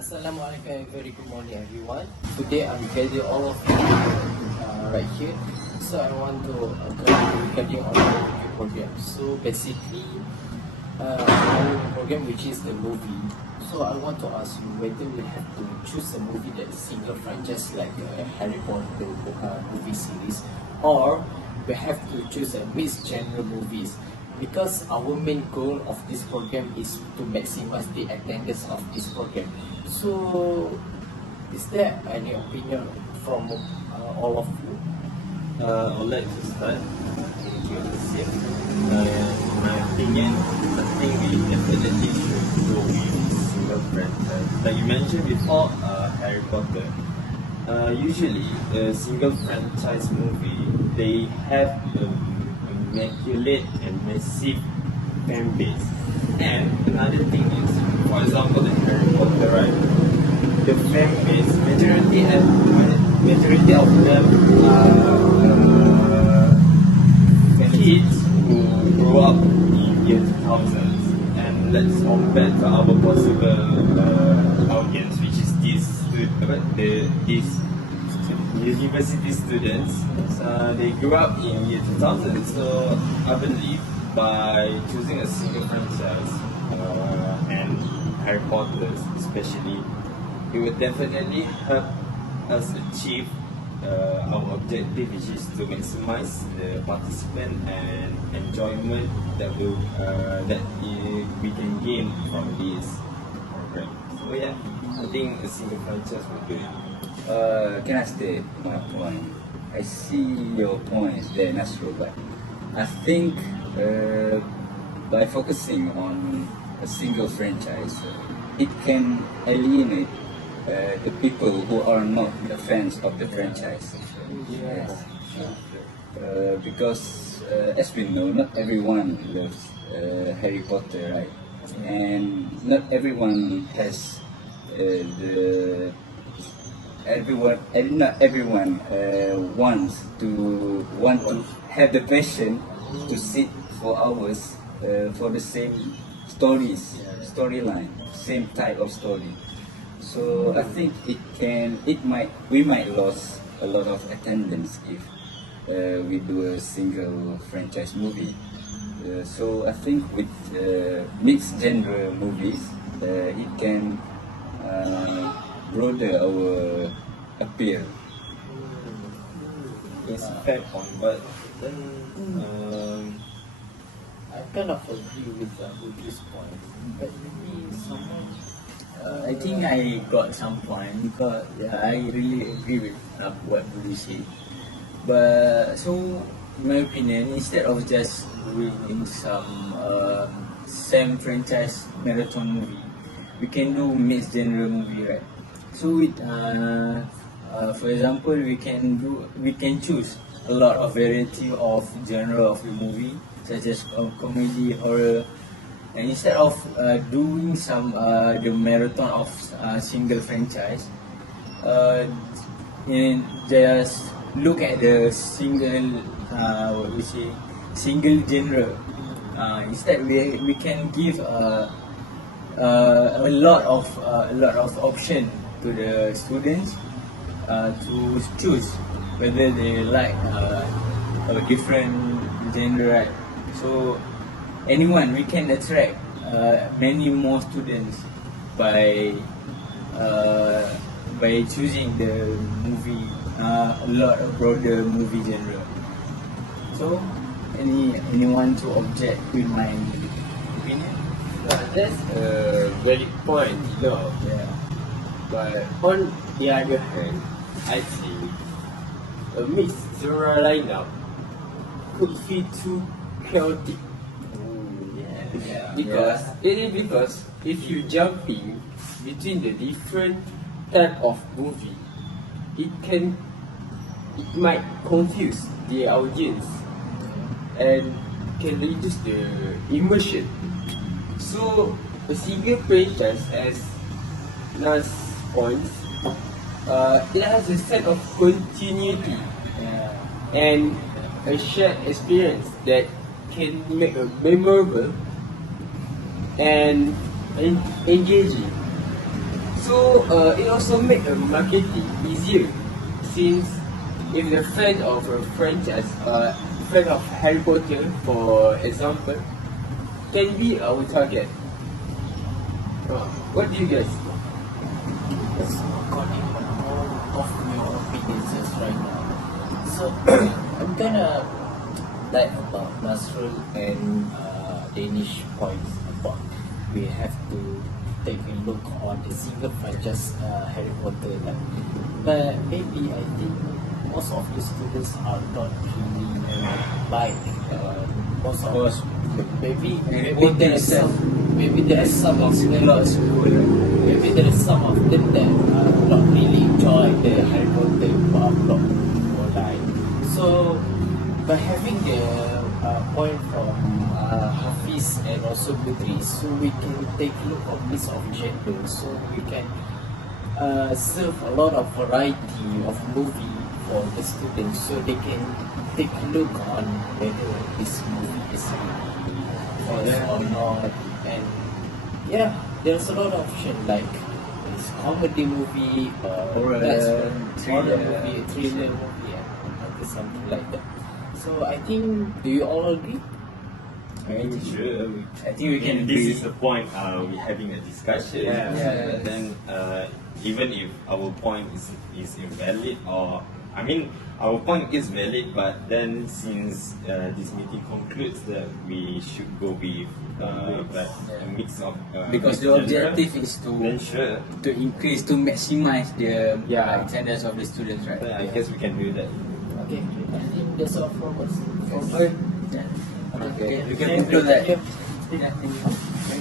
Assalamualaikum and very good morning everyone. Today I'm gathering all of you right here. So I want to regarding on our review program. So basically our program which is the movie. So I want to ask you whether we have to choose a movie that is single franchise like Harry Potter movie series, or we have to choose a mixed genre movies, because our main goal of this program is to maximize the attendance of this program. So, is there any opinion from all of you? I'd like to start. Thank you, Sim. In my opinion, I think we definitely should go with single franchise. Like you mentioned before, Harry Potter. Usually, a single franchise movie, they have an immaculate and massive fan base. And another thing is, for example, the Harry Potter, right? The fan base, majority of them are kids who grew up in year 2000s, and let's compare to our possible audience, which is these university students. They grew up in year 2000, so I believe by choosing a single franchise and Harry Potter especially, it would definitely help us achieve our objective, which is to maximize the participant and enjoyment we can gain from this program. So yeah, I think a single franchise would do it. Can I state my point? I see your point there, Nasro, but I think by focusing on a single franchise, it can alienate the people who are not the fans of the franchise. Yes. Because as we know, not everyone loves Harry Potter, right? And not everyone has not everyone wants to have the passion to sit for hours for the same storyline, same type of story. So I think we might lose a lot of attendance if we do a single franchise movie. So I think with mixed genre movies, it can broaden our appeal. It's a fair point, but then I kind of agree with this point, but maybe someone. I think I got some point because I really agree with what you said. But so, in my opinion, instead of just doing some same franchise marathon movie, we can do mixed genre movie, right? So for example, we can choose a lot of variety of genre of the movie, such as comedy, horror. And instead of doing some the marathon of single franchise, and just look at the single genre. Instead, we can give a lot of option to the students to choose whether they like a different genre, right? So we can attract many more students by choosing the movie a lot of broader movie genre. So anyone to object with my opinion? That's a valid point, Yeah. But on the other hand, I think a mixed genre lineup could feel too chaotic. Because if you jumping between the different type of movie, it might confuse the audience and can reduce the immersion. So a single franchise, as Nas points, it has a sense of continuity and a shared experience that can make a memorable and engaging. So So it also make marketing easier, since if the fan of a franchise, fan of Harry Potter, for example, can be our target. What do you guys think? That's according to all of your opinions just right now. So I'm gonna like about Nasrul and Danish points about we have to take a look on the single franchise Harry Potter. But maybe I think most of the students are not really like most of Because maybe there is some of them. Maybe there is some of them that not really enjoy the Harry Potter plot or like. So by having the point from Hafiz and also Putri, so we can take a look on this of gender, so we can serve a lot of variety of movie for the students, so they can take a look on whether this movie is really false or not. And yeah, there's a lot of option like this comedy movie, Horror, horror thriller. movie, thriller movie, and something like that. So I think, do you all agree? Sure. I think we can This agree. is the point we're having a discussion. Yeah. Then even if our point is invalid, or I mean our point is valid, but then since this meeting concludes that we should go with like a mix of Because the genre, objective is then sure. to increase, to maximize the Yeah. attendance of the students, right? Then I guess we can do that. Okay, I think that's all from us. Yeah. Okay, We can conclude that. Thank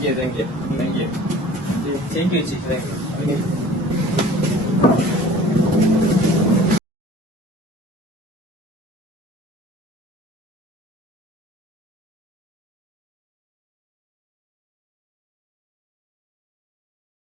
Yeah, thank you. Thank you. Thank you, Chief. Thank you. you. Okay.